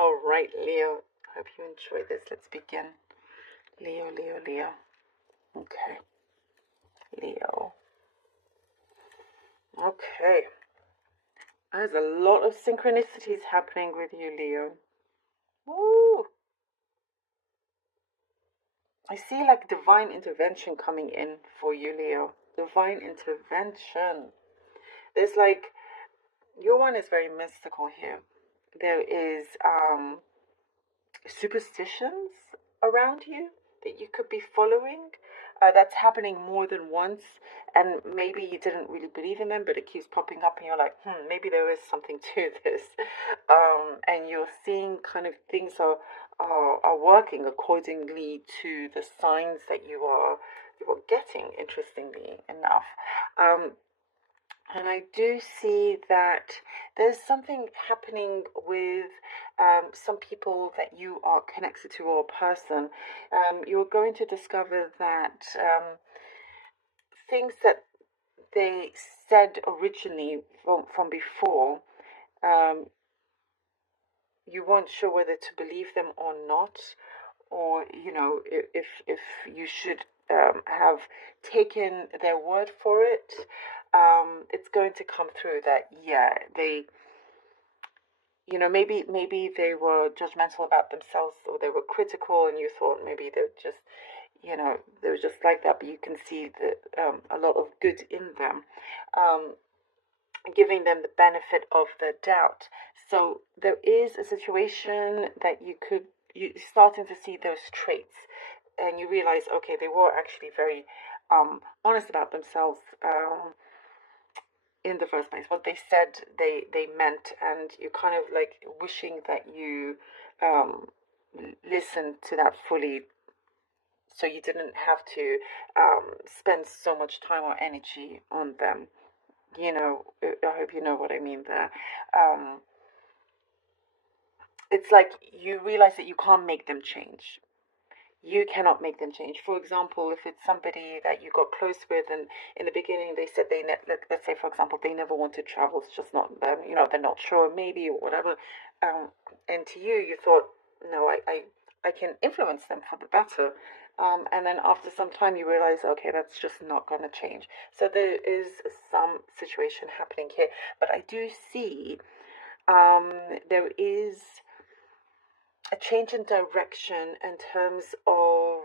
All right, Leo. Hope you enjoy this. Let's begin. Leo, Leo, Leo. Okay. Leo. Okay. There's a lot of synchronicities happening with you, Leo. Woo! I see like divine intervention coming in for you, Leo. Divine intervention. There's like, your one is very mystical here. There is superstitions around you that you could be following. That's happening more than once, and maybe you didn't really believe in them, but it keeps popping up, and you're like, maybe there is something to this. And you're seeing kind of things are working accordingly to the signs that you are getting. Interestingly enough, and I do see that there's something happening with some people that you are connected to, or a person. You're going to discover that things that they said originally from before, um, you weren't sure whether to believe them or not, or if you should have taken their word for it. It's going to come through that, yeah, they, maybe they were judgmental about themselves, or they were critical, and you thought maybe they were just like that, but you can see a lot of good in them, um, giving them the benefit of the doubt. So there is a situation that you're starting to see those traits, and you realize, okay, they were actually very honest about themselves, in the first place. What they said, they meant, and you're kind of like wishing that you um, listened to that fully, so you didn't have to spend so much time or energy on them. I hope you know what I mean there. Um, it's like you realize that you can't make them change. You cannot make them change. For example, if it's somebody that you got close with, and in the beginning they said let's say, for example, they never want to travel, it's just not them, they're not sure, maybe, or whatever, and to you, you thought, no, I can influence them for the better, and then after some time you realize, okay, that's just not going to change. So there is some situation happening here, but I do see there is a change in direction in terms of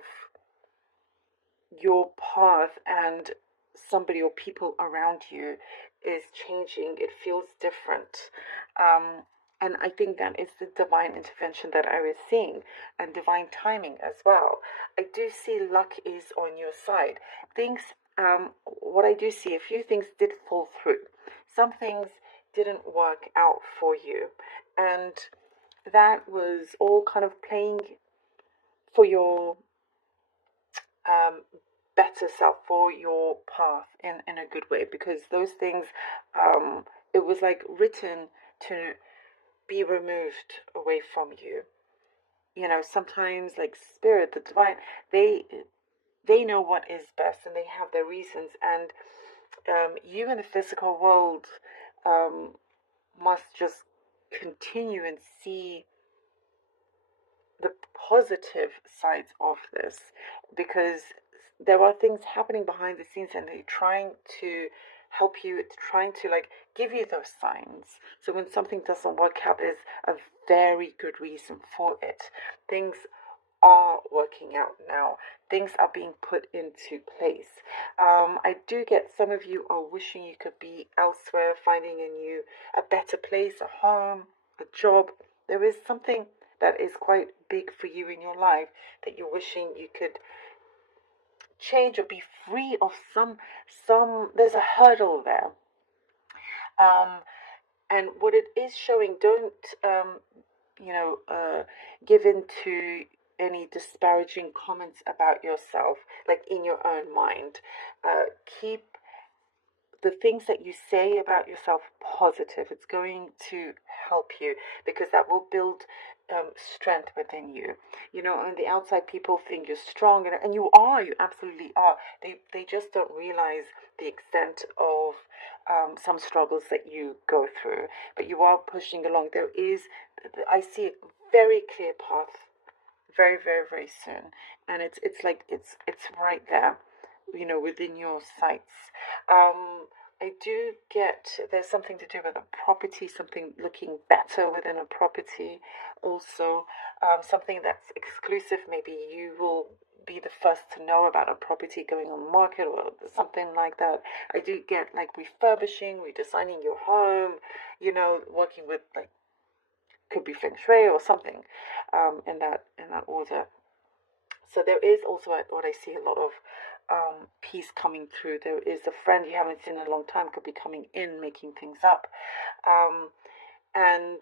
your path, and somebody or people around you is changing. It feels different. And I think that is the divine intervention that I was seeing, and divine timing as well. I do see luck is on your side. Things, what I do see, a few things did fall through. Some things didn't work out for you. And that was all kind of playing for your um, better self, for your path in a good way, because those things, it was like written to be removed away from you. Sometimes, like spirit, the divine, they know what is best, and they have their reasons, and you in the physical world um, must just continue and see the positive sides of this, because there are things happening behind the scenes, and they're trying to help you, trying to like give you those signs. So when something doesn't work out, there's a very good reason for it. Things are working out now. Things are being put into place. I do get some of you are wishing you could be elsewhere, finding a better place, a home, a job. There is something that is quite big for you in your life that you're wishing you could change or be free of some. There's a hurdle there. Um, and what it is showing, don't you know uh, give in to any disparaging comments about yourself, like in your own mind. Keep the things that you say about yourself positive. It's going to help you, because that will build strength within you. On the outside, people think you're strong, and you are. You absolutely are. They just don't realize the extent of some struggles that you go through. But you are pushing along. I see it very clear path, very, very, very soon. And it's like it's right there, within your sights. I do get there's something to do with a property, something looking better within a property. Also, something that's exclusive. Maybe you will be the first to know about a property going on the market or something like that. I do get like refurbishing, redesigning your home, working with like, could be feng shui or something, in that order. So there is also what I see a lot of peace coming through. There is a friend you haven't seen in a long time could be coming in, making things up, and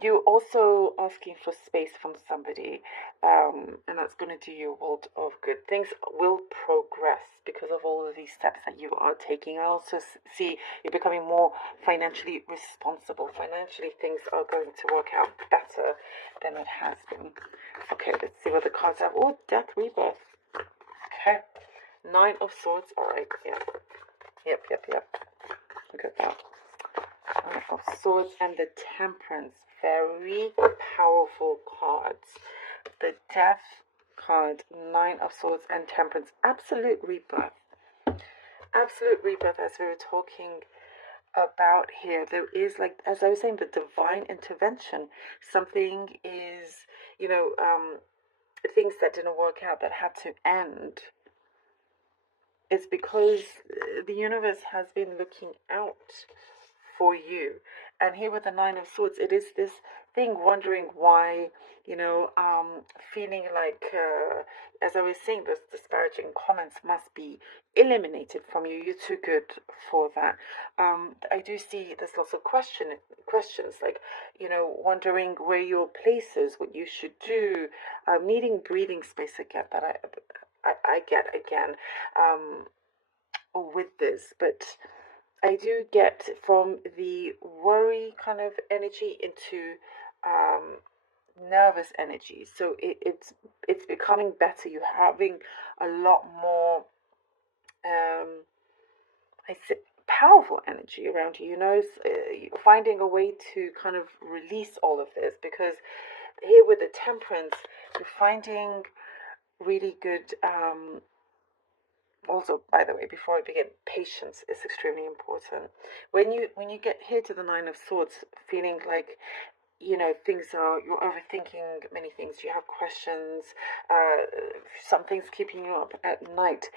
you're also asking for space from somebody, and that's going to do you a world of good. Things will progress because of all of these steps that you are taking. I also see you're becoming more financially responsible. Financially, things are going to work out better than it has been. Okay, let's see what the cards have. Oh, death, rebirth. Okay, Nine of Swords. All right, yeah. Yep. Look at that. Nine of Swords and the Temperance. Very powerful cards. The Death card, Nine of Swords and Temperance. Absolute rebirth. Absolute rebirth, as we were talking about here. There is, like, as I was saying, the divine intervention. Something is, things that didn't work out that had to end. It's because the universe has been looking out for you. And here with the Nine of Swords, it is this thing wondering why, feeling like, as I was saying, those disparaging comments must be eliminated from you. You're too good for that. I do see there's lots of questions like, wondering where your place is, what you should do, needing breathing space again. That I get again with this, but I do get from the worry kind of energy into nervous energy. So it's becoming better. You're having a lot more I say powerful energy around you. Finding a way to kind of release all of this, because here with the Temperance, you're finding really good. Also, by the way, before I begin, patience is extremely important. When you get here to the Nine of Swords, feeling like you're overthinking many things, you have questions, something's keeping you up at night.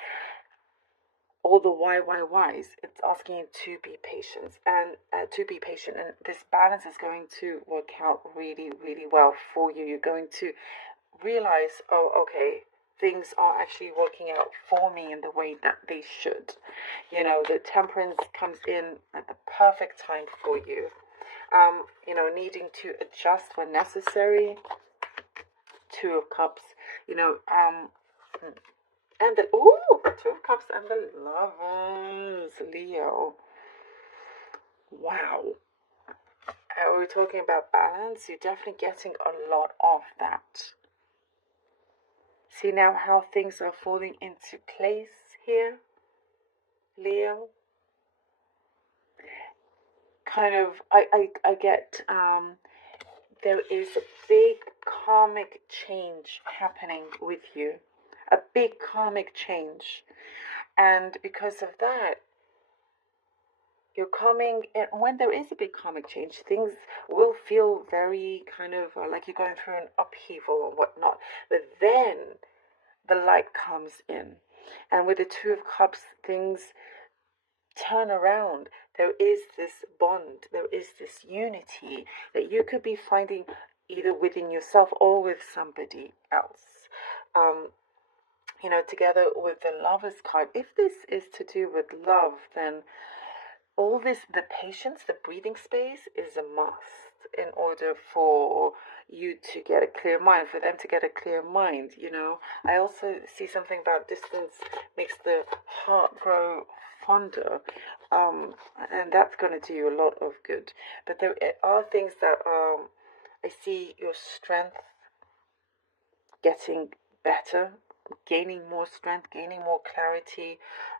All the whys, it's asking you to be patient and this balance is going to work out really, really well for you. You're going to realize, oh, okay, things are actually working out for me in the way that they should. The Temperance comes in at the perfect time for you. Needing to adjust when necessary. Two of Cups, and the Two of Cups and the Lovers, Leo. Wow. We're talking about balance. You're definitely getting a lot of that. See now how things are falling into place here, Leo. Kind of, I get, there is a big karmic change happening with you. A big karmic change. And because of that, you're coming, and when there is a big karmic change, things will feel very kind of like you're going through an upheaval or whatnot. But then the light comes in. And with the Two of Cups, things turn around. There is this bond, there is this unity that you could be finding either within yourself or with somebody else. Together with the Lovers card, if this is to do with love, then all this, the patience, the breathing space is a must in order for you to get a clear mind, for them to get a clear mind. I also see something about distance makes the heart grow fonder, and that's going to do you a lot of good. But there are things that I see your strength getting better, gaining more strength, gaining more clarity,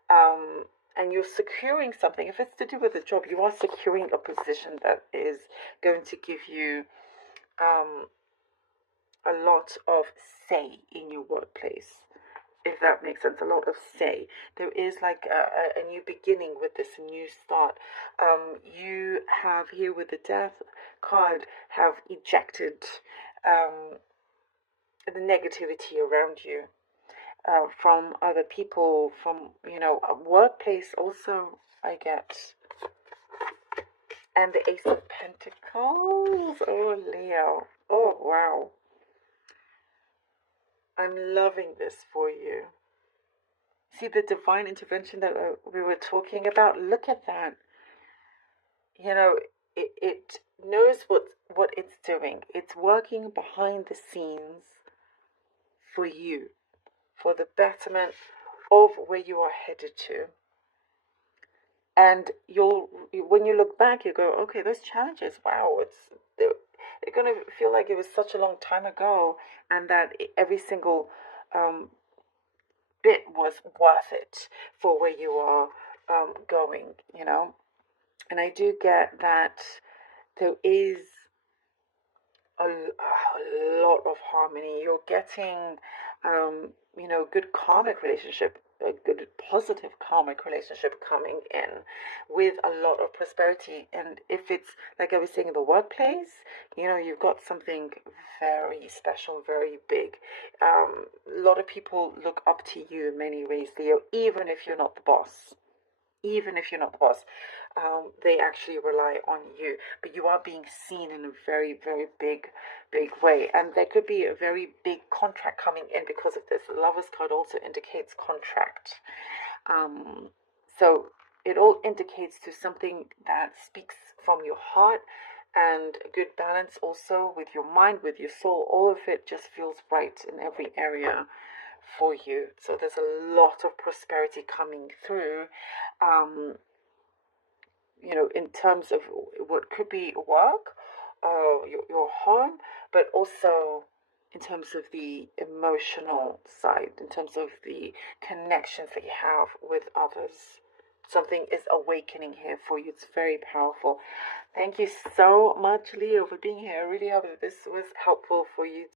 and you're securing something. If it's to do with a job, you are securing a position that is going to give you um, a lot of say in your workplace, if that makes sense. A lot of say. There is like a new beginning with this new start. You have here with the death card have ejected um, the negativity around you, from other people, from a workplace also, I get. And the Ace of Pentacles. Oh, Leo. Oh, wow. I'm loving this for you. See the divine intervention that we were talking about? Look at that. It knows what it's doing. It's working behind the scenes for you, for the betterment of where you are headed to. And when you look back, you go, okay, those challenges, wow, they're going to feel like it was such a long time ago, and that every single bit was worth it for where you are going, And I do get that there is a lot of harmony. You're getting, good karmic relationship, a good positive karmic relationship coming in with a lot of prosperity. And if it's, like I was saying, in the workplace, you've got something very special, very big. A lot of people look up to you in many ways, Leo, even if you're not the boss. Even if you're not the boss, they actually rely on you. But you are being seen in a very, very big way. And there could be a very big contract coming in because of this. The Lover's card also indicates contract. So it all indicates to something that speaks from your heart, and a good balance also with your mind, with your soul. All of it just feels right in every area for you. So there's a lot of prosperity coming through, in terms of what could be work, your home, but also in terms of the emotional side, in terms of the connections that you have with others. Something is awakening here for you. It's very powerful. Thank you so much, Leo, for being here. I really hope that this was helpful for you.